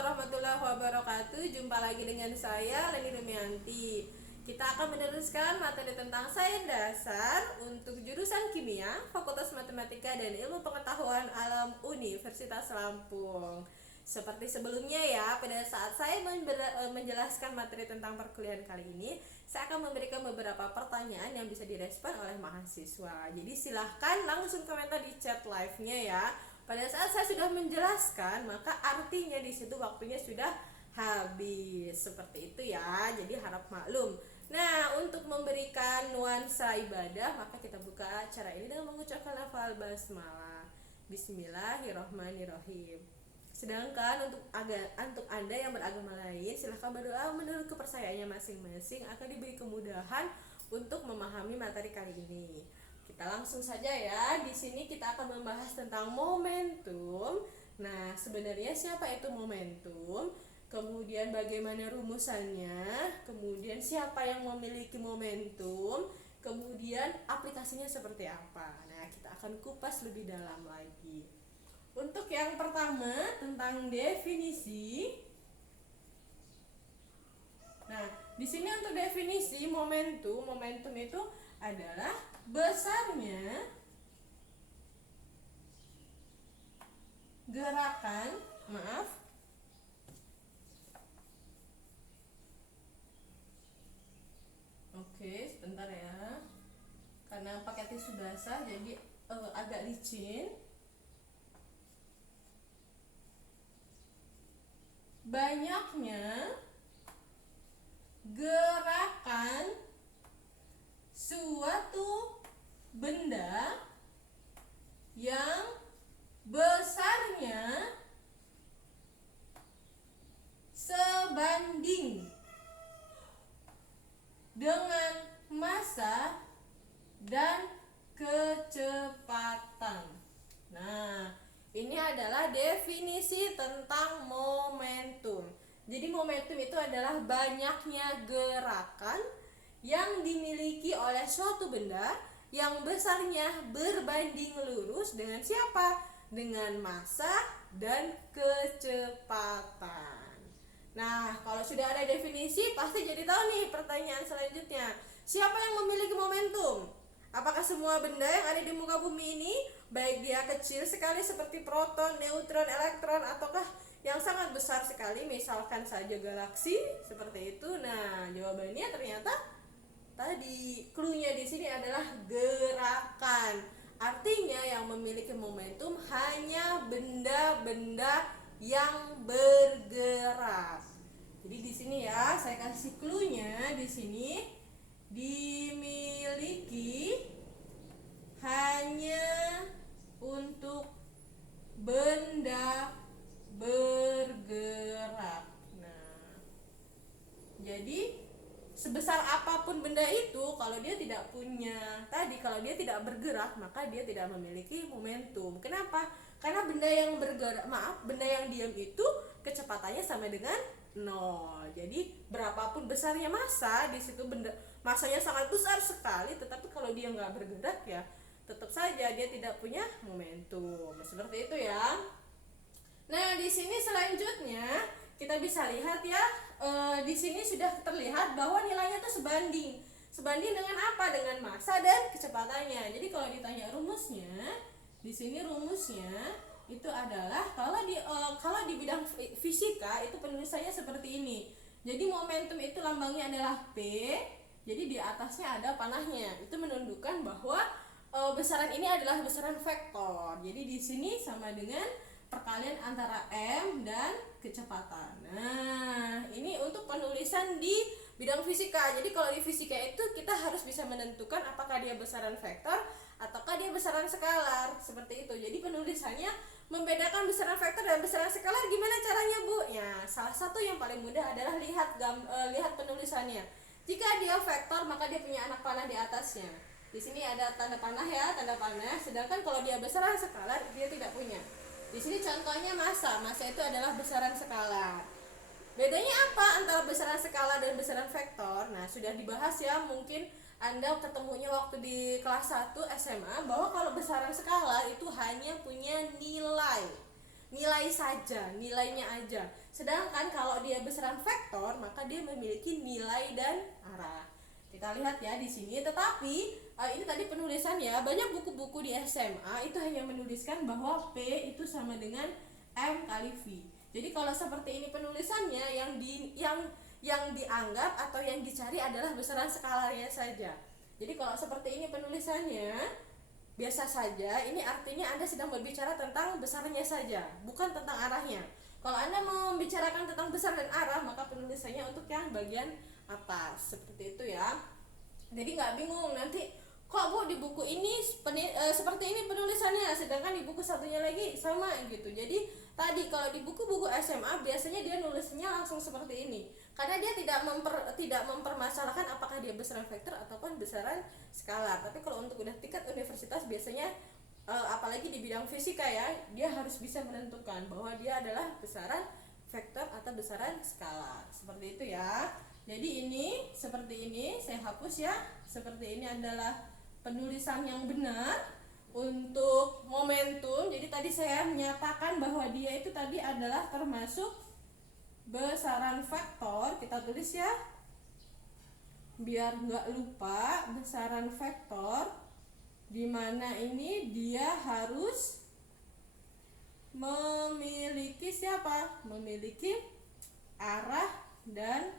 warahmatullahi wabarakatuh. Jumpa lagi dengan saya Leni Rumianti. Kita akan meneruskan materi tentang sains dasar untuk jurusan kimia, Fakultas Matematika dan Ilmu Pengetahuan Alam Universitas Lampung. Seperti sebelumnya ya, pada saat saya menjelaskan materi tentang perkuliahan kali ini, saya akan memberikan beberapa pertanyaan yang bisa direspon oleh mahasiswa. Jadi silahkan langsung komentar di chat live-nya ya. Pada saat saya sudah menjelaskan, maka artinya di situ waktunya sudah habis. Seperti itu ya. Jadi harap maklum. Nah, untuk memberikan nuansa ibadah, maka kita buka acara ini dengan mengucapkan lafal basmalah. Bismillahirrahmanirrahim. Sedangkan untuk Anda yang beragama lain, silahkan berdoa menurut kepercayaannya masing-masing akan diberi kemudahan untuk memahami materi kali ini. Kita langsung saja ya. Di sini kita akan membahas tentang momentum. Nah, sebenarnya siapa itu momentum? Kemudian bagaimana rumusannya? Kemudian siapa yang memiliki momentum? Kemudian aplikasinya seperti apa? Nah, kita akan kupas lebih dalam lagi. Untuk yang pertama tentang definisi. Nah, di sini untuk definisi momentum itu adalah besarnya gerakan, Oke, sebentar ya. Karena pakai tisu basah jadi agak licin. Banyaknya gerakan suatu benda yang besarnya sebanding dengan massa dan kecepatan. Nah, ini adalah definisi tentang momentum. Jadi momentum itu adalah banyaknya gerakan yang dimiliki oleh suatu benda yang besarnya berbanding lurus dengan siapa? Dengan massa dan kecepatan. Nah, kalau sudah ada definisi, pasti jadi tahu nih pertanyaan selanjutnya. Siapa yang memiliki momentum? Apakah semua benda yang ada di muka bumi ini, baik dia kecil sekali seperti proton, neutron, elektron, ataukah yang sangat besar sekali, misalkan saja galaksi, seperti itu? Nah, jawabannya ternyata tadi clue-nya di sini adalah gerakan. Artinya yang memiliki momentum hanya benda-benda yang bergerak. Jadi di sini ya, saya kasih clue-nya di sini, dimiliki hanya untuk benda bergerak. Nah, jadi sebesar apapun benda itu, kalau dia tidak tidak bergerak, maka dia tidak memiliki momentum. Kenapa? Karena benda yang diam itu kecepatannya sama dengan 0. Jadi berapapun besarnya massa, di situ benda massanya sangat besar sekali, tetapi kalau dia nggak bergerak ya tetap saja dia tidak punya momentum. Seperti itu ya. Nah, di sini selanjutnya kita bisa lihat ya, di sini sudah terlihat bahwa nilainya itu sebanding dengan apa? Dengan massa dan kecepatannya. Jadi kalau ditanya rumusnya, di sini rumusnya itu adalah kalau di bidang fisika itu penulisannya seperti ini. Jadi momentum itu lambangnya adalah P. Jadi di atasnya ada panahnya. Itu menunjukkan bahwa besaran ini adalah besaran vektor. Jadi di sini sama dengan perkalian antara M dan kecepatan. Nah, ini untuk penulisan di bidang fisika. Jadi kalau di fisika itu kita harus bisa menentukan apakah dia besaran vektor ataukah dia besaran skalar. Seperti itu. Jadi penulisannya membedakan besaran vektor dan besaran skalar gimana caranya, Bu? Ya, salah satu yang paling mudah adalah lihat penulisannya. Jika dia vektor, maka dia punya anak panah di atasnya. Di sini ada tanda panah ya, tanda panah. Sedangkan kalau dia besaran skalar, dia tidak punya. Di sini contohnya massa itu adalah besaran skalar. Bedanya apa antara besaran skalar dan besaran vektor? Nah, sudah dibahas ya, mungkin Anda ketemunya waktu di kelas 1 SMA, bahwa kalau besaran skalar itu hanya punya nilai. nilai saja, nilainya aja. Sedangkan kalau dia besaran vektor, maka dia memiliki nilai dan arah. Kita lihat ya di sini. Tetapi ini tadi penulisan ya. Banyak buku-buku di SMA itu hanya menuliskan bahwa P itu sama dengan M kali V. Jadi kalau seperti ini penulisannya, yang dianggap atau yang dicari adalah besaran skalanya saja. Jadi kalau seperti ini penulisannya biasa saja, ini artinya Anda sedang berbicara tentang besarnya saja, bukan tentang arahnya. Kalau Anda mau membicarakan tentang besar dan arah, maka penulisannya untuk yang bagian atas, seperti itu ya. Jadi nggak bingung nanti, kok Bu di buku ini seperti ini penulisannya, sedangkan di buku satunya lagi sama gitu. Jadi tadi kalau di buku-buku SMA biasanya dia nulisnya langsung seperti ini, karena dia tidak mempermasalahkan apakah dia besaran vektor ataupun besaran skalar. Tapi kalau untuk udah tingkat universitas biasanya apalagi di bidang fisika ya, dia harus bisa menentukan bahwa dia adalah besaran vektor atau besaran skalar. Seperti itu ya. Jadi ini seperti ini, saya hapus ya. Seperti ini adalah penulisan yang benar untuk momentum. Jadi tadi saya menyatakan bahwa dia itu tadi adalah termasuk besaran vektor. Kita tulis ya, biar nggak lupa, besaran vektor, dimana ini dia harus memiliki siapa? Memiliki arah dan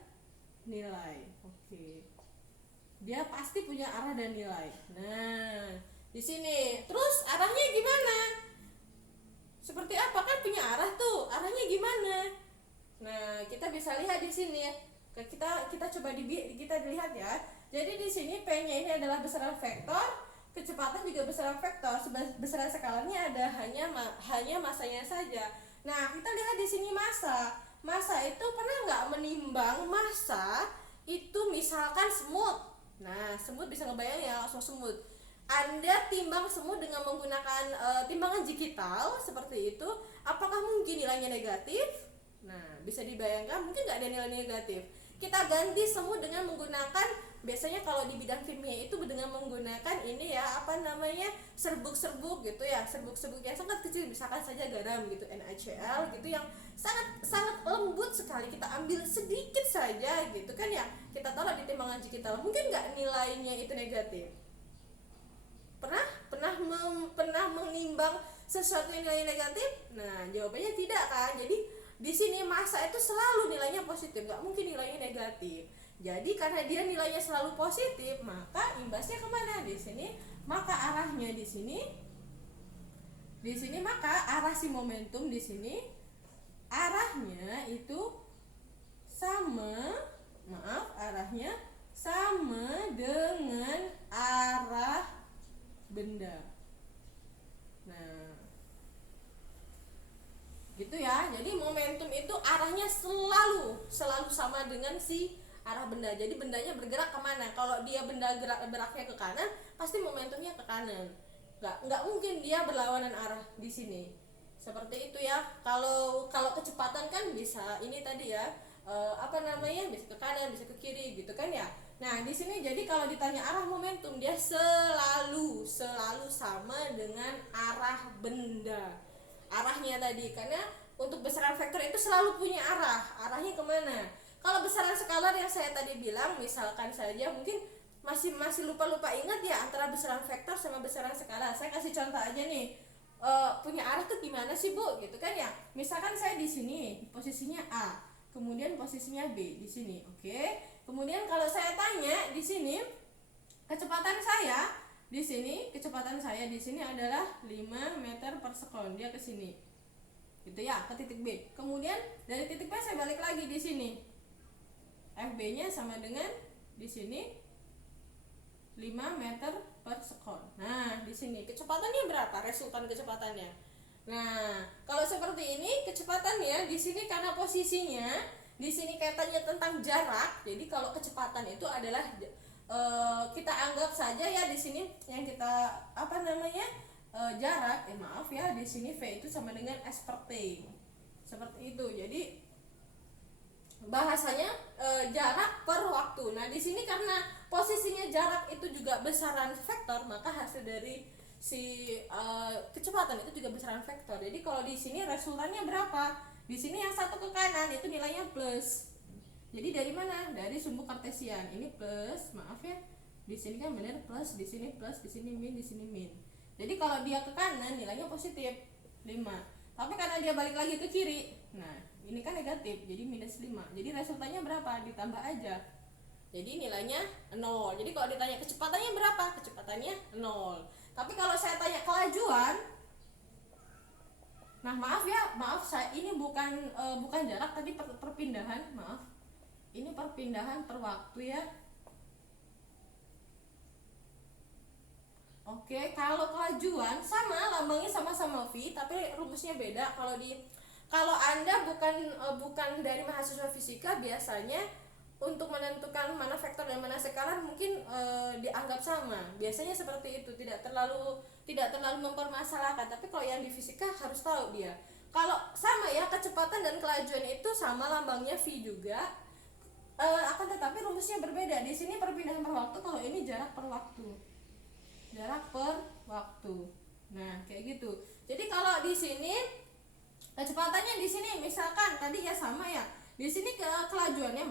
nilai. Oke. Dia pasti punya arah dan nilai. Nah, di sini. Terus arahnya gimana? Seperti apa? Kan punya arah tuh. Arahnya gimana? Nah, kita bisa lihat di sini ya. Kita coba kita lihat ya. Jadi di sini P-nya ini adalah besaran vektor, kecepatan juga besaran vektor, besaran skalanya ada hanya masanya saja. Nah, kita lihat di sini massa. Massa itu pernah nggak menimbang massa itu misalkan semut. Nah, semut bisa ngebayang ya, langsung semut. Anda timbang semut dengan menggunakan timbangan digital seperti itu, apakah mungkin nilainya negatif? Nah, bisa dibayangkan mungkin nggak ada nilai negatif. Kita ganti semut dengan menggunakan, biasanya kalau di bidang kimia itu dengan menggunakan ini ya, serbuk-serbuk gitu ya, serbuk-serbuk yang sangat kecil, misalkan saja garam gitu, NaCl gitu, yang sangat lembut sekali, kita ambil sedikit saja gitu kan ya, kita taruh di timbangan digital, mungkin nggak nilainya itu negatif? Pernah menimbang sesuatu yang nilainya negatif? Nah, jawabannya tidak kan. Jadi di sini massa itu selalu nilainya positif, nggak mungkin nilainya negatif. Jadi karena dia nilainya selalu positif, maka imbasnya kemana? Di sini, maka arahnya di sini maka arah si momentum di sini arahnya itu arahnya sama dengan arah benda. Nah, gitu ya. Jadi momentum itu arahnya selalu sama dengan si arah benda. Jadi bendanya bergerak kemana? Kalau dia benda beraknya ke kanan, pasti momentumnya ke kanan. Nggak mungkin dia berlawanan arah di sini. Seperti itu ya. Kalau kecepatan kan bisa ini tadi ya, bisa ke kanan, bisa ke kiri gitu kan ya. Nah, di sini jadi kalau ditanya arah momentum, dia selalu sama dengan arah benda. Arahnya tadi, karena untuk besaran vektor itu selalu punya arahnya kemana. Kalau besaran skalar yang saya tadi bilang, misalkan saja mungkin masih lupa ingat ya antara besaran vektor sama besaran skalar. Saya kasih contoh aja nih, punya arah tuh gimana sih Bu gitu kan ya. Misalkan saya di sini posisinya A, kemudian posisinya B di sini, oke. Kemudian kalau saya tanya di sini kecepatan saya di sini adalah 5 meter per sekon, dia ke sini gitu ya, ke titik B. Kemudian dari titik B saya balik lagi di sini, FB-nya sama dengan di sini 5 meter per sekon. Nah, di sini kecepatannya berapa? Resultan kecepatannya. Nah, kalau seperti ini kecepatannya di sini karena posisinya di sini kaitannya tentang jarak. Jadi kalau kecepatan itu adalah kita anggap saja ya di sini yang kita jarak. Maaf ya, di sini V itu sama dengan S per T. Seperti itu. Jadi bahasanya jarak per waktu. Nah, di sini karena posisinya jarak itu juga besaran vektor, maka hasil dari kecepatan itu juga besaran vektor. Jadi kalau di sini resultannya berapa? Di sini yang satu ke kanan itu nilainya plus. Jadi dari mana? Dari sumbu kartesian. Ini plus, maaf ya. Di sini kan benar plus, di sini plus, di sini min, di sini min. Jadi kalau dia ke kanan nilainya positif 5. Tapi karena dia balik lagi ke kiri, nah ini kan negatif, jadi minus 5. Jadi resultannya berapa? Ditambah aja. Jadi nilainya 0. Jadi kalau ditanya kecepatannya berapa? Kecepatannya 0. Tapi kalau saya tanya kelajuan, nah maaf ya, saya ini bukan jarak tadi perpindahan, maaf. Ini perpindahan per waktu ya. Oke, kalau kelajuan sama, lambangnya sama-sama V, tapi rumusnya beda. Kalau Anda bukan dari mahasiswa fisika, biasanya untuk menentukan mana vektor dan mana skalar mungkin dianggap sama. Biasanya seperti itu, tidak terlalu mempermasalahkan. Tapi kalau yang di fisika harus tahu dia. Kalau sama ya, kecepatan dan kelajuan itu sama, lambangnya V juga. Akan tetapi rumusnya berbeda. Di sini perpindahan per waktu, kalau ini jarak per waktu. Nah kayak gitu. Jadi kalau di sini kecepatannya di sini misalkan tadi ya sama ya, di sini kelajuannya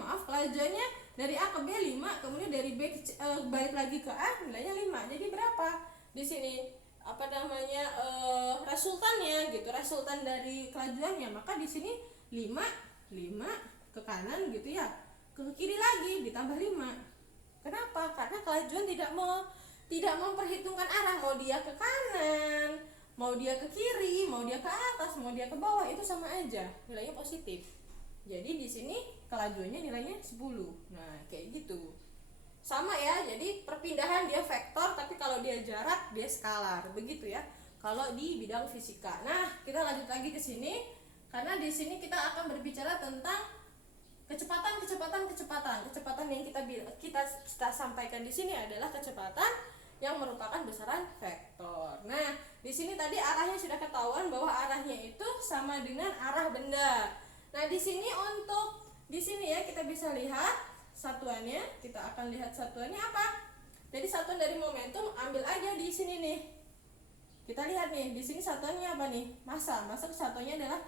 dari A ke B 5, kemudian dari B balik lagi ke A nilainya 5. Jadi berapa di sini resultannya gitu, resultan dari kelajuannya, maka di sini 5 ke kanan gitu ya, ke kiri lagi ditambah 5. Kenapa? Karena kelajuan tidak memperhitungkan arah, mau dia ke kanan, mau dia ke kiri, mau dia ke atas, mau dia ke bawah, itu sama aja, nilainya positif. Jadi di sini kelajuannya nilainya 10. Nah, kayak gitu. Sama ya, jadi perpindahan dia vektor, tapi kalau dia jarak dia skalar. Begitu ya. Kalau di bidang fisika. Nah, kita lanjut lagi ke sini karena di sini kita akan berbicara tentang kecepatan yang kita sampaikan di sini adalah kecepatan yang merupakan besaran vektor. Nah, di sini tadi arahnya sudah ketahuan bahwa arahnya itu sama dengan arah benda. Nah, di sini ya kita bisa lihat satuannya. Kita akan lihat satuannya apa? Jadi satuan dari momentum ambil aja di sini nih. Kita lihat nih, di sini satuannya apa nih? Massa satuannya adalah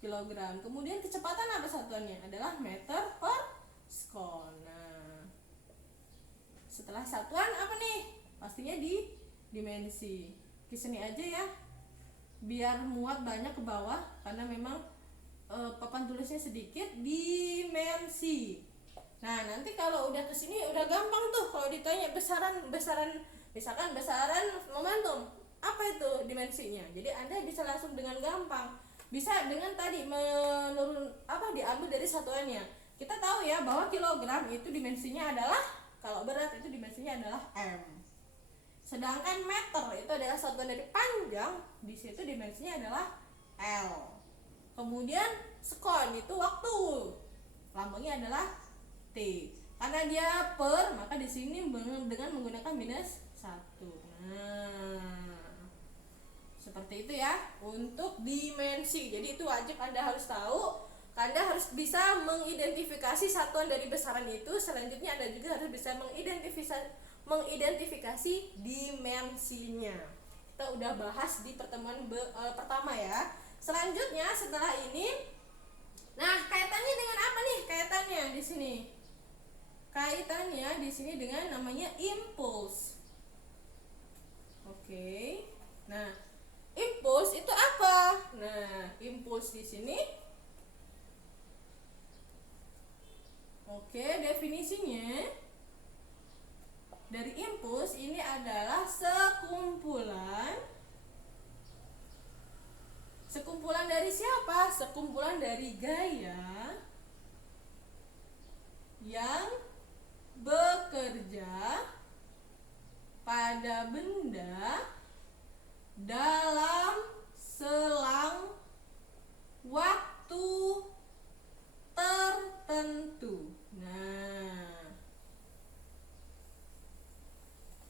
kilogram. Kemudian kecepatan apa satuannya? Adalah meter per sekon. Nah, setelah satuan apa nih? Pastinya di dimensi. Di sini aja ya, biar muat banyak ke bawah karena memang papan tulisnya sedikit. Dimensi. Nah, nanti kalau udah ke sini udah gampang tuh kalau ditanya besaran misalkan besaran momentum. Apa itu dimensinya? Jadi Anda bisa langsung dengan gampang. Bisa dengan tadi diambil dari satuannya. Kita tahu ya bahwa kilogram itu dimensinya adalah, kalau berat itu dimensinya adalah M. Sedangkan meter itu adalah satuan dari panjang, di situ dimensinya adalah L. Kemudian sekon itu waktu, lambangnya adalah T. Karena dia per, maka di sini dengan menggunakan minus 1. Nah, seperti itu ya untuk dimensi. Jadi itu wajib Anda harus tahu. Anda harus bisa mengidentifikasi satuan dari besaran itu. Selanjutnya Anda juga harus bisa mengidentifikasi dimensinya. Kita udah bahas di pertemuan pertama ya. Selanjutnya setelah ini, nah kaitannya dengan apa nih? Kaitannya di sini dengan namanya impuls. Oke. Nah, impuls itu apa? Nah, impuls di sini. Oke, definisinya dari impuls ini adalah sekumpulan dari siapa? Sekumpulan dari gaya yang bekerja pada benda dalam selang waktu tertentu. Nah,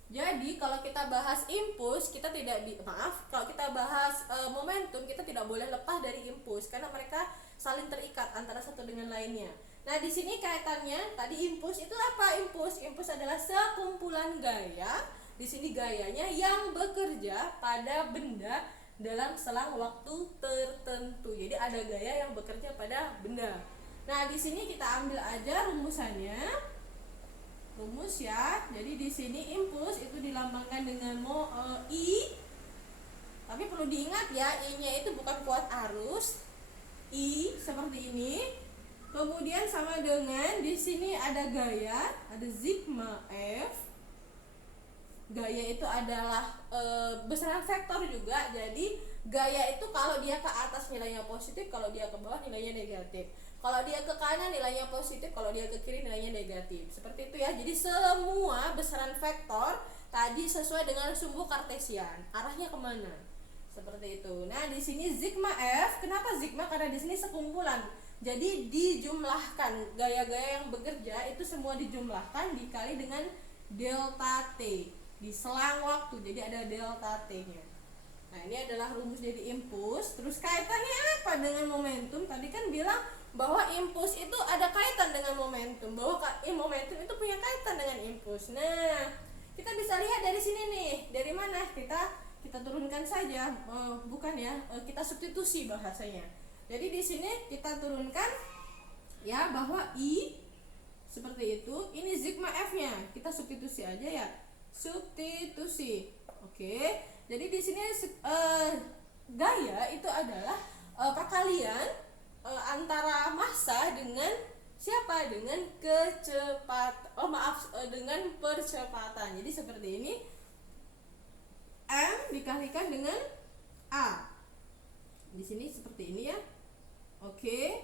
jadi kalau kita bahas impuls, kalau kita bahas momentum, kita tidak boleh lepas dari impuls karena mereka saling terikat antara satu dengan lainnya. Nah, di sini kaitannya tadi impuls itu apa? Impuls adalah sekumpulan gaya Di sini gayanya yang bekerja pada benda dalam selang waktu tertentu. Jadi ada gaya yang bekerja pada benda. Nah, di sini kita ambil aja rumusannya. Rumus ya. Jadi di sini impuls itu dilambangkan dengan I. Tapi perlu diingat ya, I-nya itu bukan kuat arus. I seperti ini. Kemudian sama dengan di sini ada gaya, ada sigma F. Gaya itu adalah besaran vektor juga. Jadi gaya itu kalau dia ke atas nilainya positif, kalau dia ke bawah nilainya negatif. Kalau dia ke kanan nilainya positif, kalau dia ke kiri nilainya negatif. Seperti itu ya. Jadi semua besaran vektor tadi sesuai dengan sumbu kartesian. Arahnya kemana? Seperti itu. Nah, di sini sigma F, kenapa sigma? Karena di sini sekumpulan. Jadi dijumlahkan, gaya-gaya yang bekerja itu semua dijumlahkan dikali dengan delta T di selang waktu. Jadi ada delta T-nya. Nah, ini adalah rumus jadi impuls. Terus kaitannya apa dengan momentum? Tadi kan bilang bahwa impuls itu ada kaitan dengan momentum, bahwa momentum itu punya kaitan dengan impuls. Nah, kita bisa lihat dari sini nih. Dari mana? Kita turunkan saja, bukan ya, kita substitusi bahasanya. Jadi di sini kita turunkan ya bahwa I seperti itu, ini sigma F-nya. Kita substitusi aja ya. Substitusi. Oke. Jadi di sini gaya itu adalah perkalian antara massa dengan siapa? Dengan dengan percepatan. Jadi seperti ini. M dikalikan dengan A. Di sini seperti ini ya. Oke.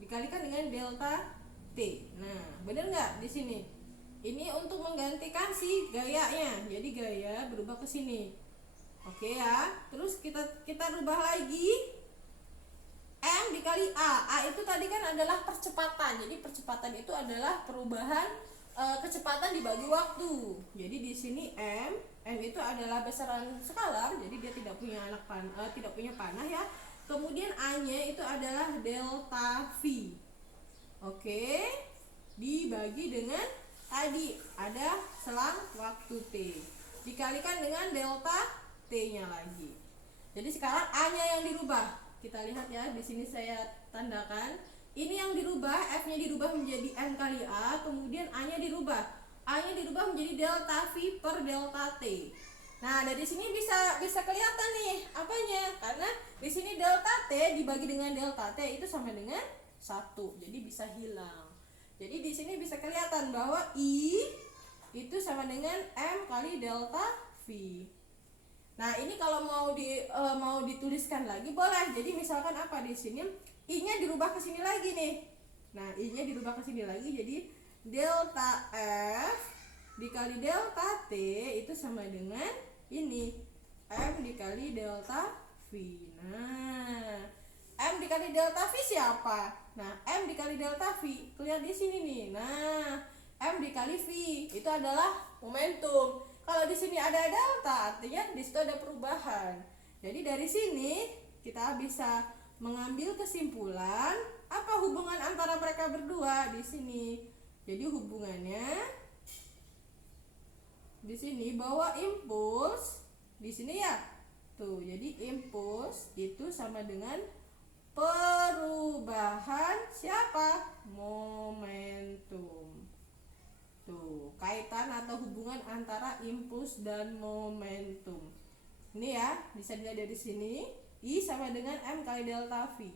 Dikalikan dengan delta T. Nah, benar nggak di sini? Ini untuk menggantikan si gayanya. Jadi gaya berubah ke sini. Oke ya. Terus kita rubah lagi. M dikali A. A itu tadi kan adalah percepatan. Jadi percepatan itu adalah perubahan kecepatan dibagi waktu. Jadi di sini M itu adalah besaran skalar, jadi dia tidak punya panah ya. Kemudian A-nya itu adalah delta V. Oke. Dibagi dengan tadi ada selang waktu T. Dikalikan dengan delta T-nya lagi. Jadi sekarang A-nya yang dirubah. Kita lihat ya, di sini saya tandakan. Ini yang dirubah, F-nya dirubah menjadi N kali A, kemudian A-nya dirubah. A-nya dirubah menjadi delta V per delta T. Nah, dari sini bisa kelihatan nih apanya? Karena di sini delta T dibagi dengan delta T itu sama dengan 1. Jadi bisa hilang. Jadi di sini bisa kelihatan bahwa I itu sama dengan M kali delta V. Nah, ini kalau mau dituliskan lagi boleh. Jadi misalkan apa di sini? I-nya dirubah ke sini lagi nih. Nah, I-nya dirubah ke sini lagi jadi delta F dikali delta T itu sama dengan ini M dikali delta V. Nah, M dikali delta V siapa? Nah, M dikali delta V kelihatan di sini nih. Nah, M dikali V itu adalah momentum. Kalau di sini ada delta, artinya di situ ada perubahan. Jadi dari sini kita bisa mengambil kesimpulan apa hubungan antara mereka berdua di sini. Jadi hubungannya di sini bahwa impuls di sini ya. Tuh, jadi impuls itu sama dengan perubahan siapa? Momentum. Tuh, kaitan atau hubungan antara impuls dan momentum. Ini ya, bisa dilihat dari sini. I sama dengan M kali delta V.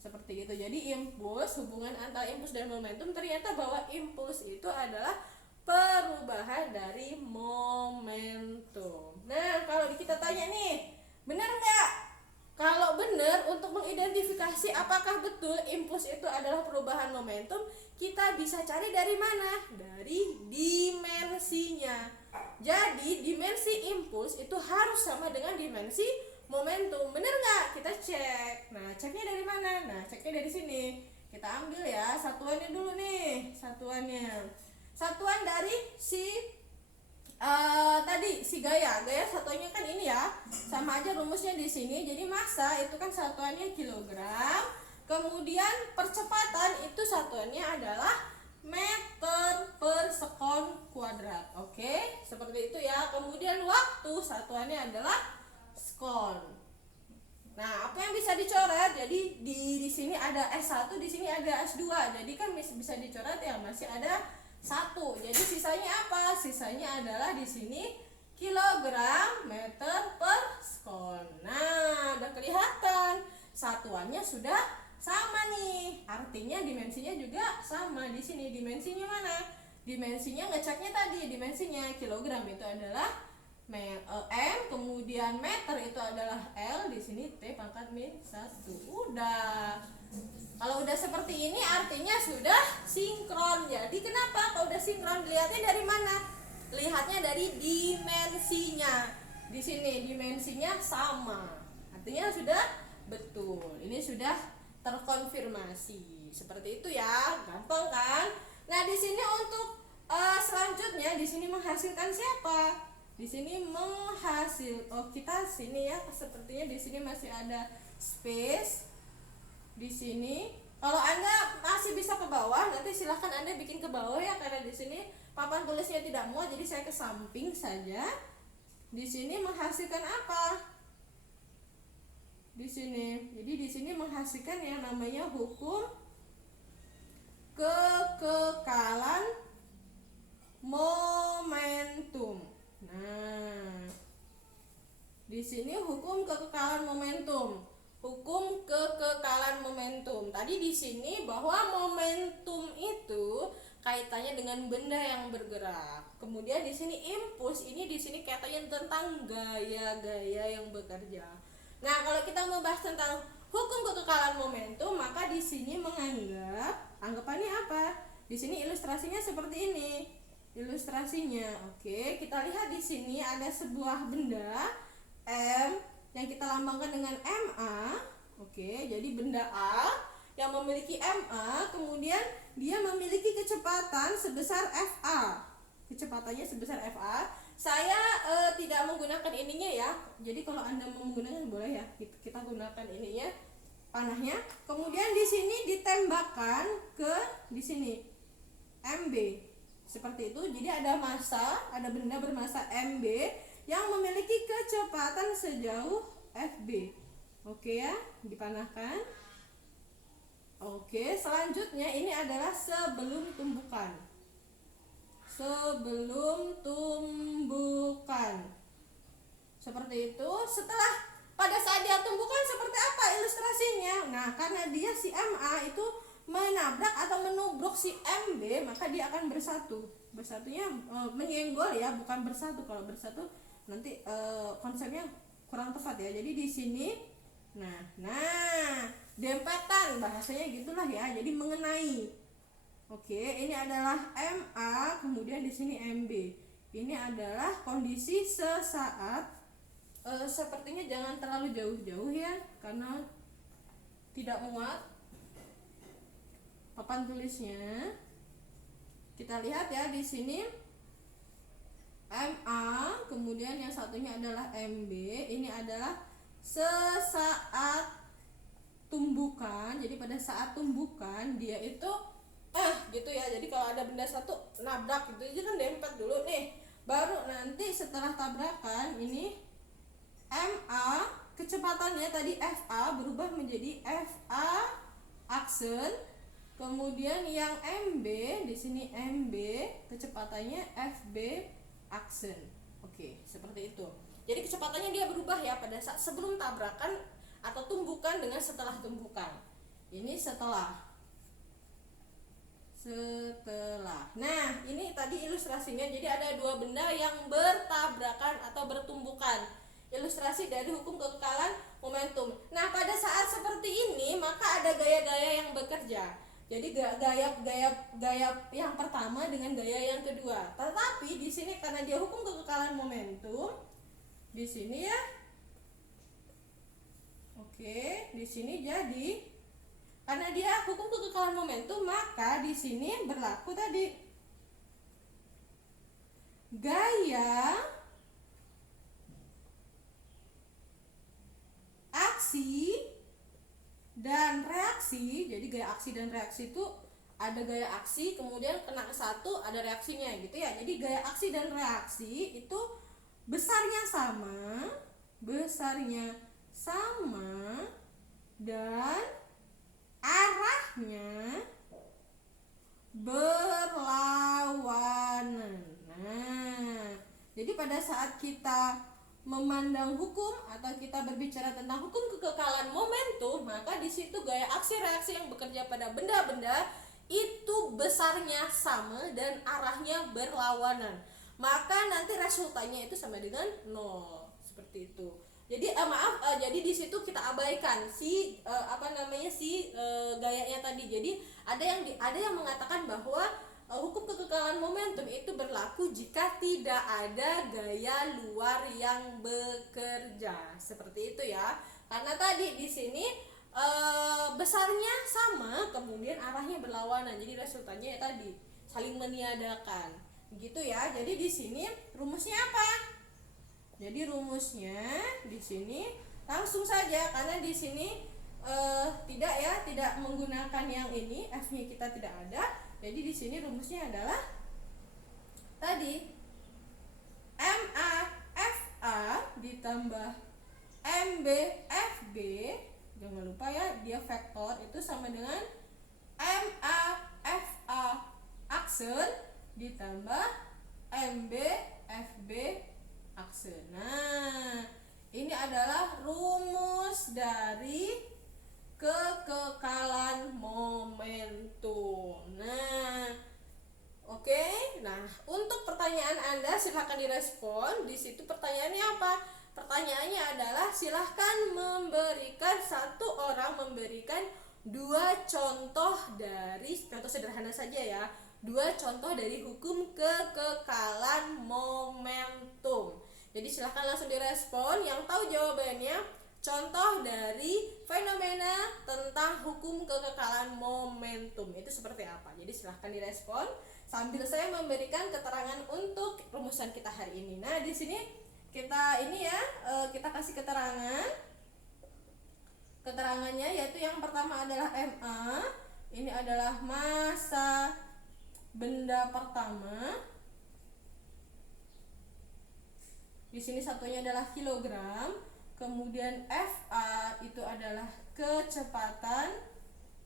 Seperti itu. Jadi impuls, hubungan antara impuls dan momentum, ternyata bahwa impuls itu adalah perubahan dari momentum. Nah, kalau kita tanya nih, benar nggak? Kalau benar, untuk mengidentifikasi apakah betul impuls itu adalah perubahan momentum, kita bisa cari dari mana? Dari dimensinya. Jadi dimensi impuls itu harus sama dengan dimensi momentum. Bener nggak? Kita cek. Nah, ceknya dari mana? Nah, ceknya dari sini. Kita ambil ya satuannya dulu nih. Satuan dari tadi si gaya satuannya kan ini ya. Sama aja rumusnya di sini. Jadi massa itu kan satuannya kilogram. Kemudian percepatan itu satuannya adalah meter per sekon kuadrat. Oke, seperti itu ya. Kemudian waktu satuannya adalah sekon. Nah, apa yang bisa dicoret? Jadi di sini ada S1, di sini ada S2. Jadi kan bisa dicoret ya, masih ada 1. Jadi sisanya apa? Sisanya adalah di sini kilogram meter per sekon. Nah, udah kelihatan. Satuannya sudah sama nih, artinya dimensinya juga sama. Di sini dimensinya mana? Dimensinya ngeceknya tadi, dimensinya kilogram itu adalah M, kemudian meter itu adalah L, di sini T pangkat min 1. Udah. Kalau udah seperti ini artinya sudah sinkron. Jadi kenapa? Kalau udah sinkron dilihatnya dari mana? Lihatnya dari dimensinya. Di sini dimensinya sama. Artinya sudah betul. Ini sudah terkonfirmasi. Seperti itu ya, gampang kan? Nah, di sini untuk selanjutnya di sini menghasilkan siapa? Di sini kita sini ya, sepertinya di sini masih ada space. Di sini kalau Anda masih bisa ke bawah, nanti silahkan Anda bikin ke bawah ya, karena di sini papan tulisnya tidak muat, jadi saya ke samping saja. Di sini menghasilkan apa? Di sini. Jadi di sini menghasilkan yang namanya hukum kekekalan momentum. Nah, di sini hukum kekekalan momentum. Hukum kekekalan momentum. Tadi di sini bahwa momentum itu kaitannya dengan benda yang bergerak. Kemudian di sini impuls ini di sini kaitannya tentang gaya-gaya yang bekerja. Nah, kalau kita membahas tentang hukum kekekalan momentum, maka di sini anggapannya apa? Di sini ilustrasinya seperti ini. Ilustrasinya, oke, kita lihat di sini ada sebuah benda M yang kita lambangkan dengan MA. Oke, jadi benda A yang memiliki MA, kemudian dia memiliki kecepatan sebesar FA. Kecepatannya sebesar FA. Saya tidak menggunakan ininya ya. Jadi kalau Anda mau menggunakan boleh ya. Kita gunakan ininya, panahnya. Kemudian di sini ditembakkan ke di sini MB. Seperti itu. Jadi ada benda bermassa MB yang memiliki kecepatan sejauh FB. Oke ya, dipanahkan. Oke, selanjutnya ini adalah sebelum tumbukan. Seperti itu. Setelah pada saat dia tumbukan seperti apa ilustrasinya? Nah, karena dia si MA itu menabrak atau menubruk si MB, maka dia akan bersatu. Bersatunya menyenggol ya, bukan bersatu. Kalau bersatu nanti konsepnya kurang tepat ya. Jadi di sini dempetan bahasanya gitulah ya. Jadi mengenai. Oke, ini adalah MA, kemudian di sini MB. Ini adalah kondisi sesaat. Sepertinya jangan terlalu jauh-jauh ya, karena tidak muat papan tulisnya. Kita lihat ya di sini MA, kemudian yang satunya adalah MB. Ini adalah sesaat tumbukan. Jadi pada saat tumbukan dia itu gitu ya. Jadi kalau ada benda satu nabrak gitu aja kan dempet dulu nih. Baru nanti setelah tabrakan ini MA kecepatannya tadi FA berubah menjadi FA aksen. Kemudian yang MB di sini MB kecepatannya FB aksen. Oke, seperti itu. Jadi kecepatannya dia berubah ya pada saat sebelum tabrakan atau tumbukan dengan setelah tumbukan. Ini setelah. Nah, ini tadi ilustrasinya. Jadi ada dua benda yang bertabrakan atau bertumbukan. Ilustrasi dari hukum kekekalan momentum. Nah, pada saat seperti ini maka ada gaya-gaya yang bekerja. Jadi gaya yang pertama dengan gaya yang kedua. Tetapi di sini karena dia hukum kekekalan momentum, di sini ya. Oke, di sini jadi karena dia hukum kekekalan momentum, maka di sini berlaku tadi gaya aksi dan reaksi. Jadi gaya aksi dan reaksi itu ada gaya aksi, kemudian kena ke satu, ada reaksinya gitu ya. Jadi gaya aksi dan reaksi itu besarnya sama dan arahnya berlawanan. Nah, jadi pada saat kita memandang hukum atau kita berbicara tentang hukum kekekalan momentum, maka di situ gaya aksi reaksi yang bekerja pada benda-benda itu besarnya sama dan arahnya berlawanan. Maka nanti resultanya itu sama dengan 0. Seperti itu. Jadi jadi di situ kita abaikan gayanya tadi. Jadi ada yang mengatakan bahwa hukum kekekalan momentum itu berlaku jika tidak ada gaya luar yang bekerja. Seperti itu ya. Karena tadi di sini besarnya sama, kemudian arahnya berlawanan. Jadi resultanya ya tadi saling meniadakan. Gitu ya. Jadi di sini rumusnya apa? Jadi rumusnya di sini langsung saja, karena di sini tidak menggunakan yang ini, F-nya kita tidak ada. Jadi di sini rumusnya adalah tadi MA FA ditambah MB FB. Jangan lupa ya, dia vektor itu sama dengan MA FA aksen ditambah MB FB aksen. Nah, ini adalah rumus dari kekekalan momentum. Nah, oke. Nah, untuk pertanyaan Anda silahkan direspon. Di situ pertanyaannya apa? Pertanyaannya adalah silahkan satu orang memberikan 2 contoh sederhana saja ya. 2 contoh dari hukum kekekalan momentum. Jadi silahkan langsung direspon. Yang tahu jawabannya, contoh dari fenomena tentang hukum kekekalan momentum itu seperti apa. Jadi silahkan direspon sambil saya memberikan keterangan untuk rumusan kita hari ini. Nah, di sini kita kasih keterangannya, yaitu yang pertama adalah MA. Ini adalah massa benda pertama. Di sini satunya adalah kilogram. Kemudian FA itu adalah kecepatan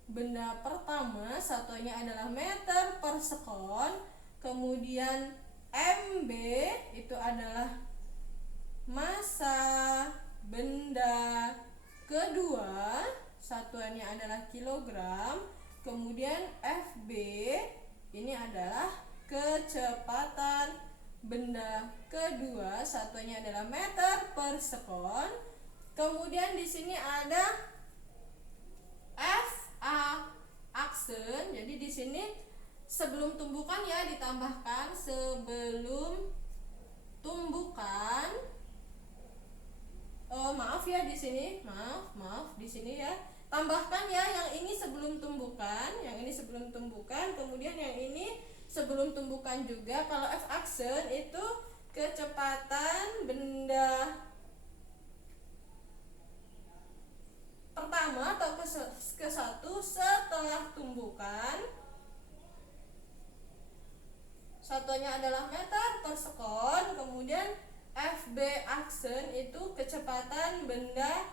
benda pertama, satunya adalah meter per sekon. Kemudian MB itu adalah massa benda kedua, satuannya adalah kilogram. Kemudian FB ini adalah kecepatan benda kedua, satunya adalah meter per sekon. Kemudian di sini ada FA aksen. Jadi di sini sebelum tumbukan ya ditambahkan sebelum tumbukan. Maaf ya di sini, maaf di sini ya. Tambahkan ya yang ini sebelum tumbukan, kemudian yang ini sebelum tumbukan juga. Kalau F aksen itu kecepatan benda pertama atau ke satu setelah tumbukan, satunya adalah meter per sekon. Kemudian FB aksen itu kecepatan benda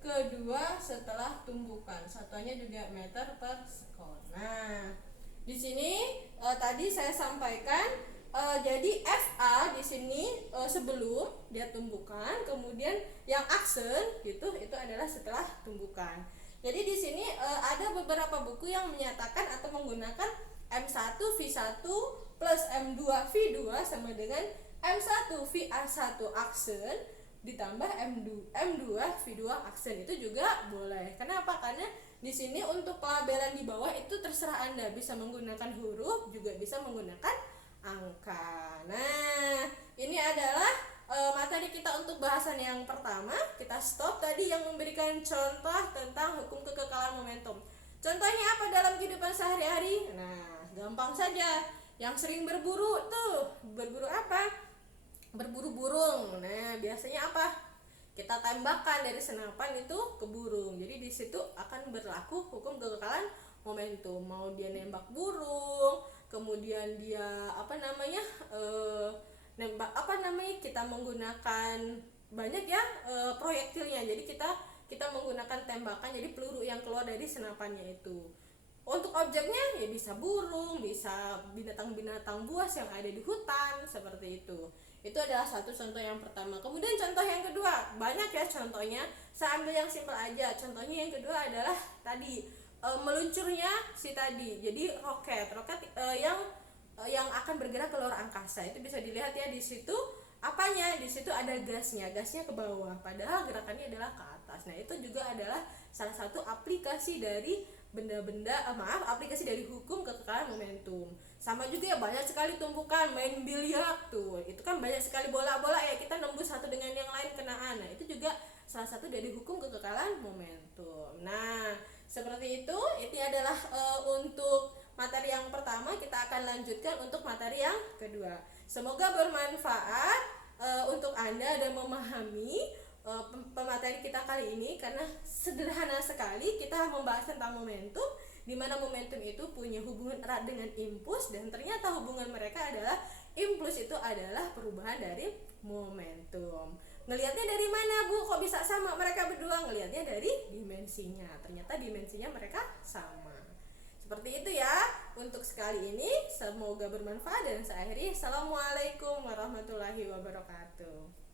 kedua setelah tumbukan, satuannya juga meter per sekon. Nah, di sini tadi saya sampaikan jadi FA di sini sebelum dia tumbukan, kemudian yang aksen gitu itu adalah setelah tumbukan. Jadi di sini ada beberapa buku yang menyatakan atau menggunakan M1 V1 plus M2 V2 sama dengan M1 VA1 aksen ditambah M2 V2 aksen, itu juga boleh. Kenapa? Karena di sini untuk pelabelan di bawah itu terserah Anda, bisa menggunakan huruf, juga bisa menggunakan angka. Nah, ini adalah materi kita untuk bahasan yang pertama. Kita stop tadi yang memberikan contoh tentang hukum kekekalan momentum. Contohnya apa dalam kehidupan sehari-hari? Nah, gampang saja. Yang sering berburu tuh, berburu apa? Berburu burung. Nah, biasanya apa? Kita tembakkan dari senapan itu ke burung. Jadi di situ akan berlaku hukum kekekalan momentum, mau dia nembak burung, kemudian dia nembak kita menggunakan banyak ya proyektilnya. Jadi kita menggunakan tembakan, jadi peluru yang keluar dari senapannya itu. Untuk objeknya ya bisa burung, bisa binatang-binatang buas yang ada di hutan, seperti itu. Itu adalah satu contoh yang pertama. Kemudian contoh yang kedua, banyak ya contohnya. Saya ambil yang simpel aja. Contohnya yang kedua adalah tadi meluncurnya si tadi. Jadi roket yang akan bergerak ke luar angkasa. Itu bisa dilihat ya di situ apanya, di situ ada gasnya ke bawah, padahal gerakannya adalah ke atas. Nah, itu juga adalah salah satu aplikasi dari aplikasi dari hukum kekekalan momentum. Sama juga ya, banyak sekali tumpukan main biliar tuh, itu kan banyak sekali bola-bola ya, kita nembus satu dengan yang lain kenaan. Nah, itu juga salah satu dari hukum kekekalan momentum. Nah, seperti itu. Ini adalah untuk materi yang pertama. Kita akan lanjutkan untuk materi yang kedua. Semoga bermanfaat untuk Anda dan memahami pemateri kita kali ini, karena sederhana sekali kita membahas tentang momentum, di mana momentum itu punya hubungan erat dengan impuls, dan ternyata hubungan mereka adalah impuls itu adalah perubahan dari momentum. Ngelihatnya dari mana, Bu? Kok bisa sama mereka berdua? Ngelihatnya dari dimensinya. Ternyata dimensinya mereka sama. Seperti itu ya untuk sekali ini. Semoga bermanfaat dan saya akhiri. Assalamualaikum warahmatullahi wabarakatuh.